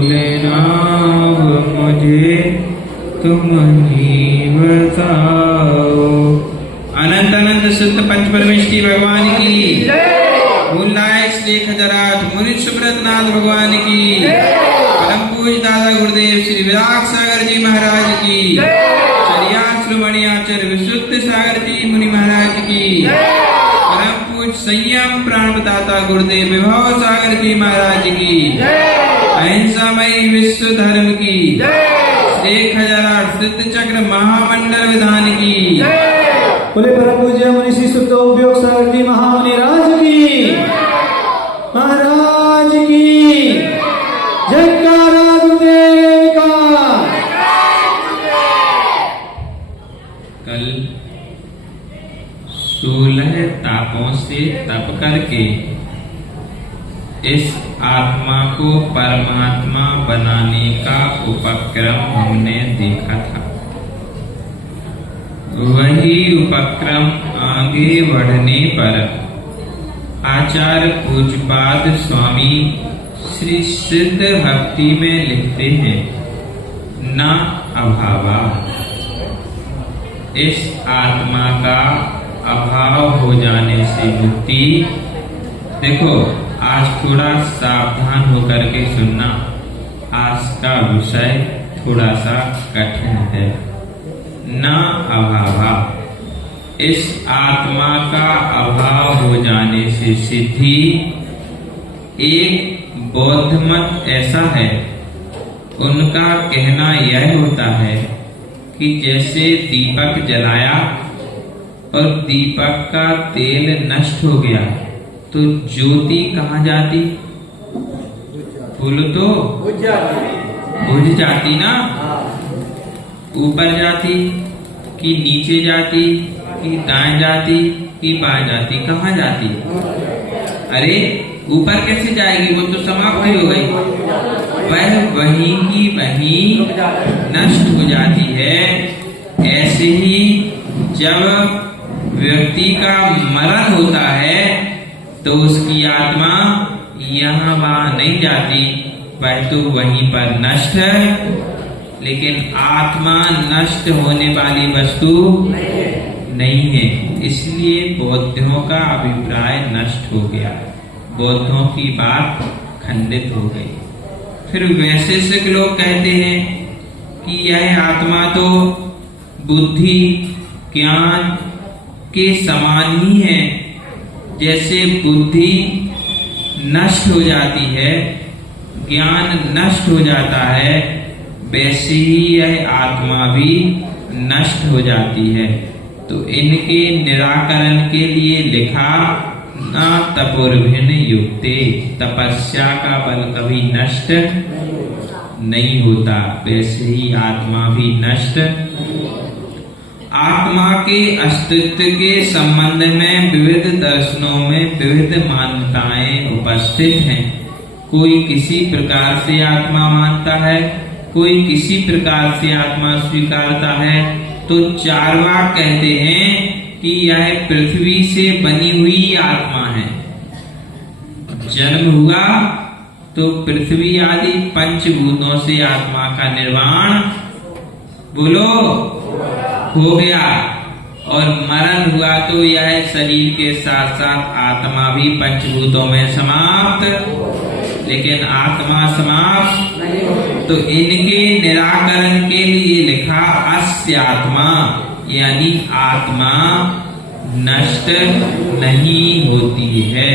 लेना मुझे तुम ही बताओ। अनंत अनंत शुद्ध पंच परमेष्टि भगवान की, मूल नायक श्री खजराज मुनि सुब्रत नाथ भगवान की, परम पूज्य दादा गुरुदेव श्री विराट सागर जी महाराज की, चर्याश्रुमणि आचार्य विशुद्ध सागर जी मुनि महाराज की, परम पूज्य संयम प्राण बताता गुरुदेव विभव सागर जी महाराज की, अहिंसामयी विश्व धर्म की, श्री खजराज सिद्ध चक्र महामंडल विधान की, बोले परम पूज्य मुनि श्री शुद्ध उपयोग सागर जी महामुनि राज की महाराज की जयकारा गुरुदेव का। कल 16 तापों से तप करके इस आत्मा को परमात्मा बनाने का उपक्रम हमने देखा था। वही उपक्रम आगे बढ़ने पर आचार्य पूज्यपाद स्वामी श्री सिद्ध भक्ति में लिखते हैं, न अभावा, इस आत्मा का अभाव हो जाने से मुक्ति। देखो, आज थोड़ा सावधान होकर के सुनना, आज का विषय थोड़ा सा कठिन है। न अभावा, इस आत्मा का अभाव हो जाने से सिद्धि। एक बौद्ध मत ऐसा है, उनका कहना यह होता है कि जैसे दीपक जलाया और दीपक का तेल नष्ट हो गया तो ज्योति कहाँ जाती? बोलो तो बुझ जाती ना? ऊपर जाती कि नीचे जाती कि दाएं जाती कि बाएं जाती? कहाँ जाती? अरे ऊपर कैसे जाएगी? वो तो समाप्त हो गई। वह वहीं की वहीं नष्ट हो जाती है। ऐसे ही जब व्यक्ति का मरण होता है तो उसकी आत्मा यहाँ वहां नहीं जाती, वह तो वहीं पर नष्ट है। लेकिन आत्मा नष्ट होने वाली वस्तु नहीं है, इसलिए बौद्धों का अभिप्राय नष्ट हो गया, बौद्धों की बात खंडित हो गई। फिर वैशेषिक लोग कहते हैं कि यह आत्मा तो बुद्धि ज्ञान के समान ही है। जैसे बुद्धि नष्ट हो जाती है, ज्ञान नष्ट हो जाता है, वैसे ही यह आत्मा भी नष्ट हो जाती है। तो इनके निराकरण के लिए लिखा, न तपोर्भिन्न युक्ते, तपस्या का बल कभी नष्ट नहीं होता, वैसे ही आत्मा भी नष्ट। आत्मा के अस्तित्व के संबंध में विविध दर्शनों में विविध मान्यताएं उपस्थित हैं। कोई किसी प्रकार से आत्मा मानता है, कोई किसी प्रकार से आत्मा स्वीकारता है। तो चार्वाक कहते हैं कि यह पृथ्वी से बनी हुई आत्मा है। जन्म हुआ तो पृथ्वी आदि पंचभूतों से आत्मा का निर्माण, बोलो, हो गया। और मरण हुआ तो यह शरीर के साथ साथ आत्मा भी पंचभूतों में समाप्त। लेकिन आत्मा समाप्त, तो इनके निराकरण के लिए लिखा अस्य आत्मा, यानी आत्मा नष्ट नहीं होती है।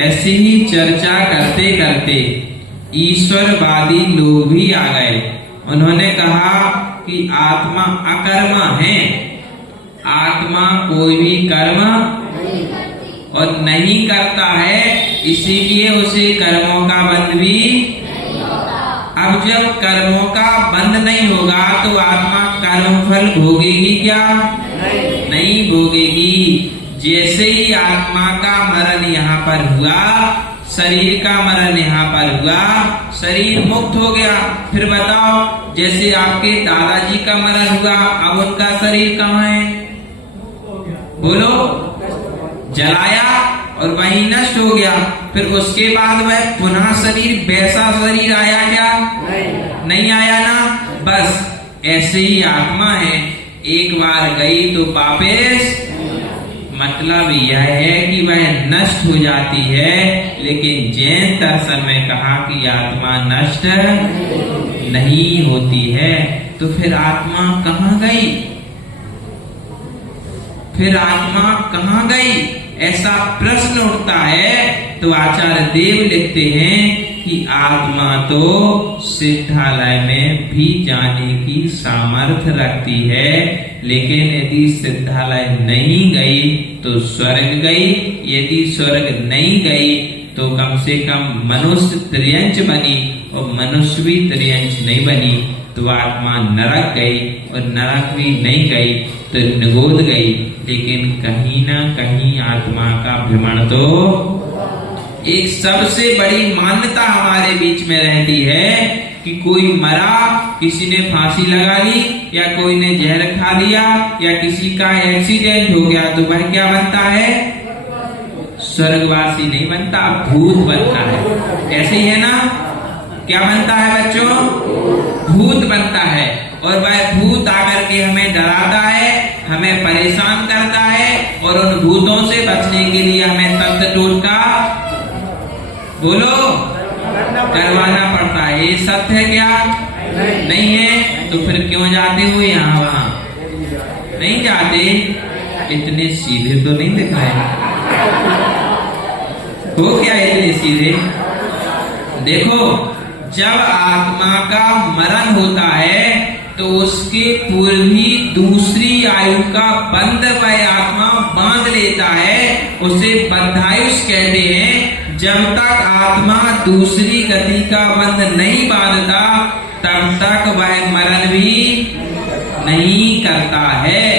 ऐसी ही चर्चा करते करते ईश्वरवादी लोग भी आ गए। उन्होंने कहा कि आत्मा अकर्मा है, आत्मा कोई भी कर्म और नहीं करता है, इसीलिए उसे कर्मों का बंध भी। अब जब कर्मों का बंध नहीं होगा तो आत्मा कर्म फल भोगेगी क्या? नहीं भोगेगी। जैसे ही आत्मा का मरण यहाँ पर हुआ, शरीर का मरण यहाँ पर हुआ, शरीर मुक्त हो गया। फिर बताओ, जैसे आपके दादाजी का मरण हुआ, अब उनका शरीर कहाँ है? बोलो, जलाया और वहीं नष्ट हो गया। फिर उसके बाद वह पुनः शरीर, वैसा शरीर आया क्या? नहीं आया ना। बस ऐसे ही आत्मा है, एक बार गई तो वापस, मतलब यह है कि वह नष्ट हो जाती है। लेकिन जैन दर्शन में कहा कि आत्मा नष्ट नहीं होती है। तो फिर आत्मा कहाँ गई? फिर आत्मा कहाँ गई, ऐसा प्रश्न उठता है। तो आचार्य देव लिखते हैं कि आत्मा तो सिद्धालय में भी जाने की सामर्थ्य रखती है, लेकिन यदि सिद्धालय नहीं गई तो स्वर्ग गई, यदि स्वर्ग नहीं गई तो कम से कम मनुष्य त्रियंच बनी, और मनुष्य भी त्रियंच नहीं बनी तो आत्मा नरक गई, और नरक भी नहीं गई तो निगोद गई। लेकिन कहीं ना कहीं आत्मा का भ्रमण तो, एक सबसे बड़ी मान्यता हमारे बीच में रहती है कि कोई मरा, किसी ने फांसी लगा ली, या कोई ने जहर खा लिया, या किसी का एक्सीडेंट हो गया, तो वह क्या बनता है? स्वर्गवासी नहीं बनता, भूत बनता है। ऐसे ही है ना? क्या बनता है बच्चों? भूत बनता है। और वह भूत आकर के हमें डराता है, हमें परेशान करता है, और उन भूतों से बचने के लिए हमें तंत्र टोटका, बोलो, करवाना पड़ता है। ये सत्य है क्या? नहीं है। तो फिर क्यों जाते हो यहाँ वहां? नहीं जाते, इतने सीधे तो नहीं दिख रहे हो क्या? इतने सीधे देखो, जब आत्मा का मरण होता है तो उसके पूर्व ही दूसरी आयु का बंध वह आत्मा बांध लेता है, उसे बद्धायुष कहते हैं। जब तक आत्मा दूसरी गति का बंध नहीं बांधता तब तक वह मरण भी नहीं करता है।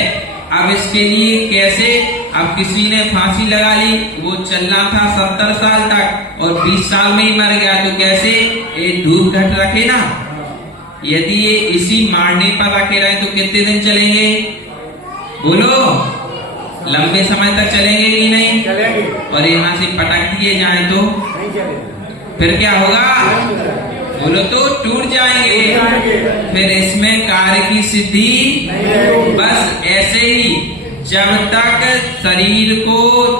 अब इसके लिए कैसे? अब किसी ने फांसी लगा ली, वो चलना था 70 साल तक और 20 साल में ही मर गया, तो कैसे? एक धूप घट रखे ना, यदि ये इसी मारने पर रखे रहे तो कितने दिन चलेंगे? बोलो, लंबे समय तक चलेंगे कि नहीं? चलेंगे। और यहाँ से पटक दिए जाए तो फिर क्या होगा? बोलो तो टूट जाएंगे। फिर इसमें कार्य की सिद्धि। बस ऐसे ही जब तक शरीर को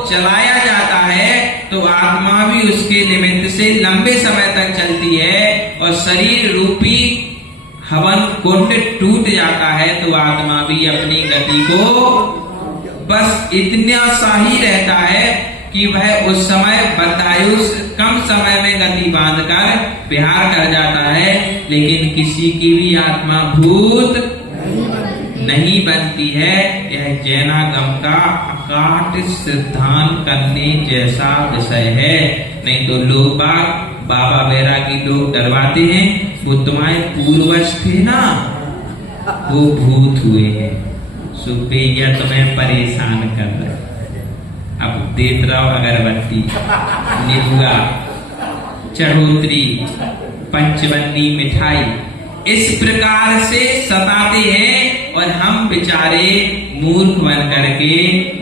चलाया जाता है तो आत्मा भी उसके निमित्त से लंबे समय तक चलती है, और शरीर रूपी हवन कुंड टूट जाता है तो आत्मा भी अपनी गति को बस इतना सा ही रहता है कि वह उस समय बद्धायुष कम समय में गति बांधकर विहार कर जाता है। लेकिन किसी की भी आत्मा भूत नहीं बनती है। यह जैनागम का अकाट सिद्धांत करने जैसा विषय है। नहीं तो लोग बाबा बैरागी लोग डरवाते हैं, वो तुम्हारे पूर्वज थे ना, वो भूत हुए हैं, सुबह तुम्हें परेशान कर रहे। अब देत रहो अगरबत्ती, निबुआ, चढ़ोतरी, पंचवन्नी, मिठाई, इस प्रकार से सताते हैं, और हम बेचारे मूर्ख बन करके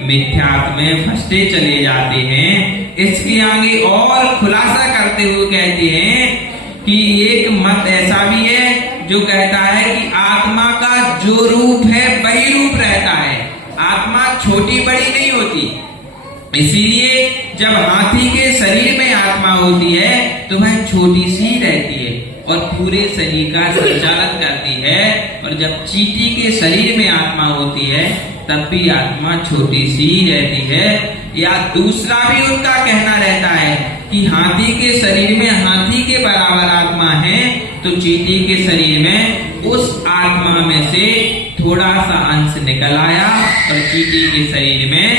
मिथ्यात्व में फंसते चले जाते हैं। इसके आगे और खुलासा करते हुए कहते हैं कि एक मत ऐसा भी है जो कहता है कि आत्मा का जो रूप है वही रूप रहता है, आत्मा छोटी बड़ी नहीं होती। इसीलिए जब हाथी के शरीर में आत्मा होती है तो वह छोटी सी रहती है और पूरे शरीर का संचालन करती है, और जब चींटी के शरीर में आत्मा होती है तब भी आत्मा छोटी सी रहती है। या दूसरा भी उनका कहना रहता है कि हाथी के शरीर में हाथी के बराबर आत्मा है, तो चींटी के शरीर में उस आत्मा में से थोड़ा सा अंश निकल आया और चींटी के शरीर में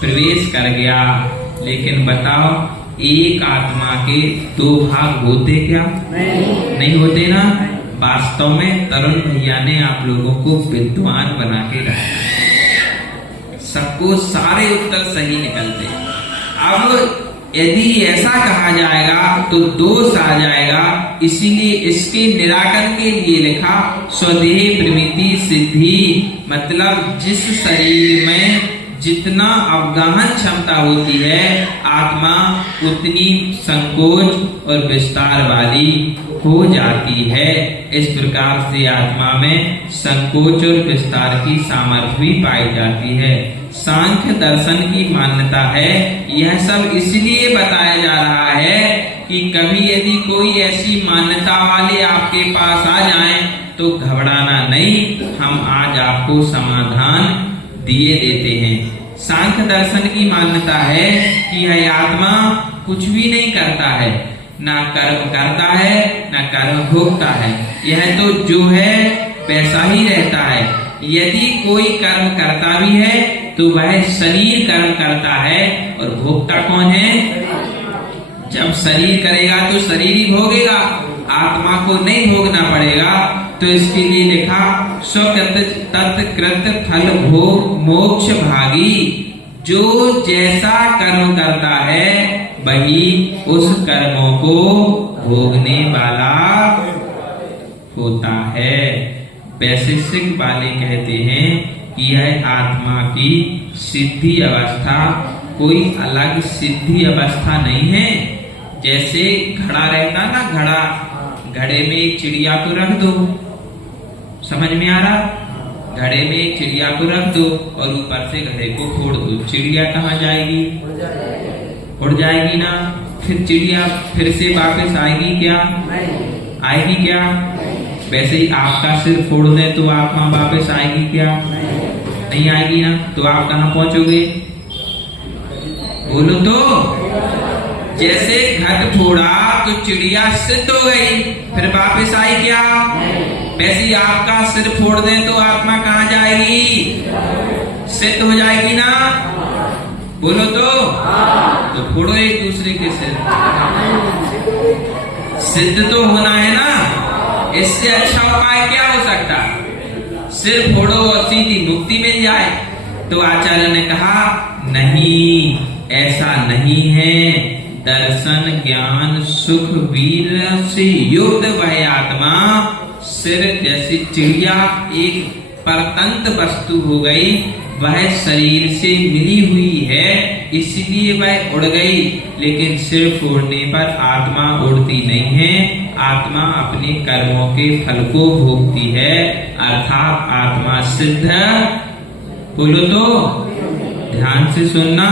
प्रवेश कर गया। लेकिन बताओ, एक आत्मा के दो भाग होते क्या? नहीं होते ना। वास्तव में तरुण भैया ने आप लोगों को विद्वान बना के रखा, सबको सारे उत्तर सही निकलते। अब यदि ऐसा कहा जाएगा तो दोष आ जाएगा, इसीलिए इसके निराकरण के लिए लिखा स्वदेह प्रमिति सिद्धि, मतलब जिस शरीर में जितना अवगाहन क्षमता होती है आत्मा उतनी संकोच और विस्तार वाली हो जाती है। इस प्रकार से आत्मा में संकोच और विस्तार की सामर्थ्य भी पाई जाती है। सांख्य दर्शन की मान्यता है यह सब इसलिए बताया जा रहा है कि कभी यदि कोई ऐसी मान्यता वाले आपके पास आ जाएं तो घबराना नहीं, हम आज आपको समाधान दिए देते हैं। सांख्य दर्शन की मान्यता है कि यह आत्मा कुछ भी नहीं करता है, ना कर्म करता है ना कर्म भोगता है, यह तो जो है वैसा ही रहता है। यदि कोई कर्म करता भी है तो वह शरीर कर्म करता है और भोगता कौन है? जब शरीर करेगा तो शरीर ही भोगेगा, आत्मा को नहीं भोगना पड़ेगा। तो इसके लिए लिखा स्वकृत तत्कृत फल भोग मोक्ष भागी, जो जैसा कर्म करता है वही उस कर्मों को भोगने वाला होता है। वैशेषिक वाले कहते हैं कि यह आत्मा की सिद्धि अवस्था कोई अलग सिद्धि अवस्था नहीं है। जैसे घड़ा रहता ना, घड़े में एक चिड़िया को रख दो, समझ में आ रहा? घड़े में एक चिड़िया को रख दो और ऊपर से घड़े को फोड़ दो, चिड़िया कहाँ जाएगी? उड़ जाएगी ना। फिर चिड़िया फिर से वापस आएगी क्या? आएगी क्या? वैसे ही आपका सिर फोड़ दे तो आत्मा वापस आएगी क्या? नहीं आएगी ना। तो आप कहाँ पहुंचोगे? बोलो तो। जैसे घट फोड़ा तो चिड़िया सिद्ध हो गई, फिर वापस आई क्या? वैसे ही आपका सिर फोड़ दे तो आत्मा कहाँ जाएगी? सिद्ध हो जाएगी ना। बोलो तो फोड़ो एक दूसरे के सिर, सिद्ध तो होना है ना। इससे अच्छा उपाय क्या हो सकता? सिर फोड़ो और सीधी मुक्ति मिल जाए। तो आचार्य ने कहा नहीं, ऐसा नहीं है। दर्शन ज्ञान सुख वीर से युक्त वह आत्मा सिर जैसी चिड़िया एक परतंत्र वस्तु हो गई, वह शरीर से मिली हुई है इसलिए वह उड़ गई, लेकिन सिर फोड़ने पर आत्मा उड़ती नहीं है। आत्मा अपने कर्मों के फल को भोगती है, अर्थात आत्मा सिद्ध। बोलो तो, ध्यान से सुनना,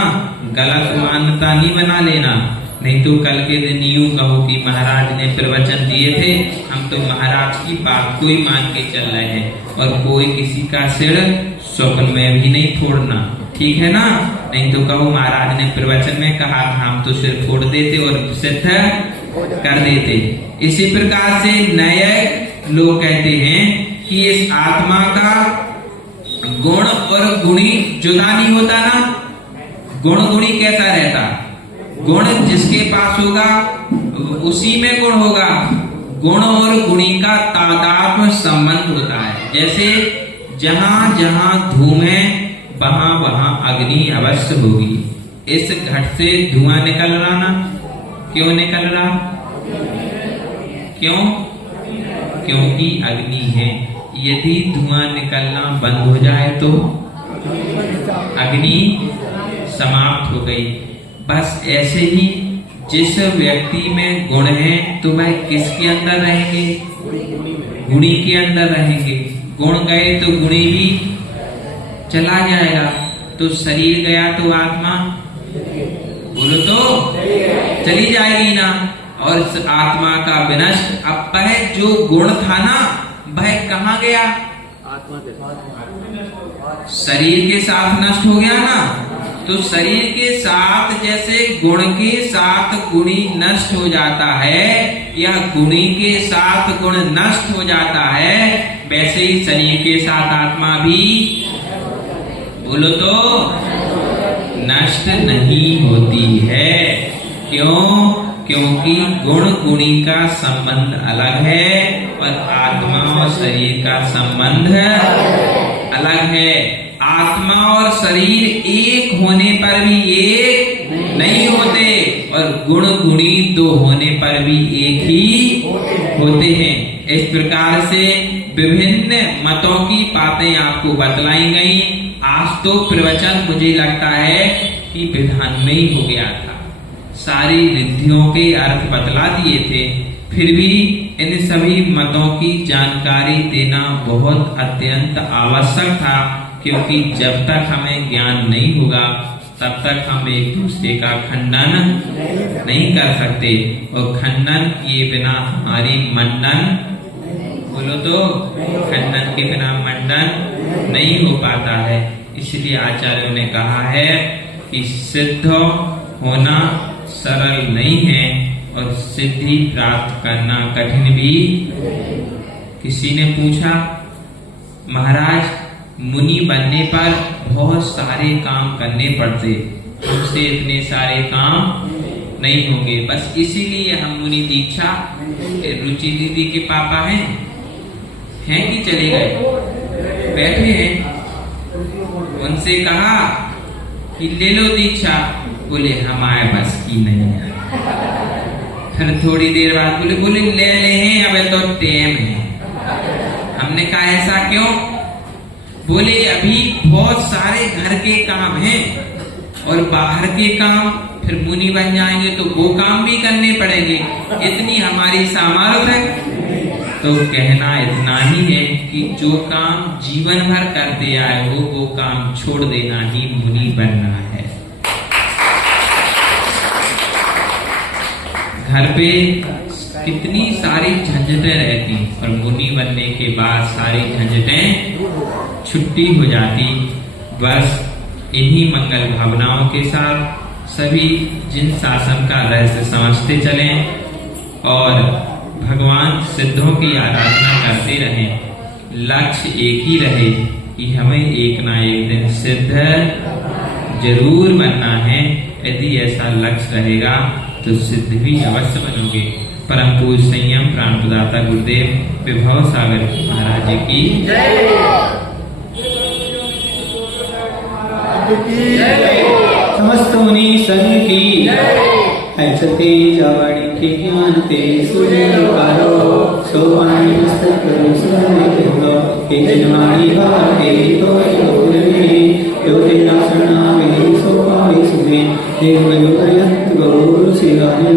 गलत मान्यता नहीं बना लेना। नहीं तो कल के दिन यूं कहो कि महाराज ने प्रवचन दिए थे, हम तो महाराज की बात को ही मान के चल रहे हैं और कोई किसी का सिर स्वप्न में भी नहीं फोड़ना, ठीक है ना। नहीं तो कहो महाराज ने प्रवचन में कहा था, हम तो सिर फोड़ देते और सिद्ध कर देते। इसी प्रकार से नए लोग कहते हैं कि इस आत्मा का गुण और गुणी जुदा नहीं होता ना। गुण गुणी कैसा रहता? गुण जिसके पास होगा उसी में गुण होगा। गुण और गुणी का तादात्म्य संबंध होता है। जैसे जहां जहां धूम है वहां वहां अग्नि अवश्य होगी। इस घट से धुआं निकल रहा ना, क्यों निकल रहा? क्यों? क्योंकि अग्नि है। यदि धुआं निकलना बंद हो जाए तो अग्नि समाप्त हो गई। बस ऐसे ही जिस व्यक्ति में गुण है तो वह किसके अंदर रहेंगे? गुणी के अंदर रहेंगे। गुण गए तो गुणी भी चला जाएगा। तो शरीर गया तो आत्मा, बोलो तो, चली जाएगी ना। और इस आत्मा का विनष्ट, अब वह जो गुण था ना वह कहाँ गया? शरीर के साथ नष्ट हो गया ना। तो शरीर के साथ जैसे गुण के साथ गुणी नष्ट हो जाता है या गुणी के साथ गुण नष्ट हो जाता है, वैसे ही शरीर के साथ आत्मा भी, बोलो तो, नष्ट नहीं होती है। क्यों? क्योंकि गुण गुणी का संबंध अलग है और आत्मा और शरीर का संबंध अलग है। आत्मा और शरीर एक होने पर भी एक नहीं होते और गुण गुणी दो होने पर भी एक ही होते हैं। इस प्रकार से विभिन्न मतों की बातें आपको बतलाई गई आज तो प्रवचन मुझे लगता है कि विधान में ही हो गया था। सारी रिद्धियों के अर्थ बतला दिए थे, फिर भी इन सभी मतों की जानकारी देना बहुत अत्यंत आवश्यक था, क्योंकि जब तक हमें ज्ञान नहीं होगा तब तक हम एक दूसरे का खंडन नहीं कर सकते, और खंडन किए बिना हमारी मंडन, बोलो तो, खंडन के बिना मंडन नहीं हो पाता है। इसलिए आचार्यों ने कहा है कि सिद्ध होना सरल नहीं है और सिद्धि प्राप्त करना कठिन भी। किसी ने पूछा, महाराज मुनि बनने पर बहुत सारे काम करने पड़ते, हमसे इतने सारे काम नहीं होंगे, बस इसीलिए हम मुनि दीक्षा। रुचि दीदी के पापा हैं कि चले गए, बैठे हैं, उनसे कहा कि ले लो दीक्षा, बोले हमारे बस की नहीं है। फिर थोड़ी देर बाद बोले ले हैं, अब तो टाइम है। हमने कहा ऐसा क्यों? बोले अभी बहुत सारे घर के काम हैं और बाहर के काम, फिर मुनि बन जाएंगे तो वो काम भी करने पड़ेंगे, इतनी हमारी सामर्थ्य है। तो कहना इतना ही है कि जो काम जीवन भर करते आए हो वो काम छोड़ देना ही मुनि बनना है। घर पे कितनी सारी झंझटें रहती और मुनि बनने के बाद सारी झंझटें छुट्टी हो जाती। बस इन्हीं मंगल भावनाओं के साथ सभी जिन शासन का रहस्य समझते चलें और भगवान सिद्धों की आराधना करते रहें। लक्ष्य एक ही रहे कि हमें एक ना एक दिन सिद्ध जरूर बनना है। यदि ऐसा लक्ष्य रहेगा तो सिद्ध भी अवश्य बनोगे। परम पूज्य संयम प्राण प्रदाता गुरुदेव विभव सागर महाराज जी की समस्त मुनि संघ की ऐसते जावाणी के ज्ञान ते सुरेकारो सोपानी मस्तक करो सुरने करो के जनवाणी बाटे तो योगने योगिना शरणावे सोपावे सुबे देव यो पर्यंत गौर सिराने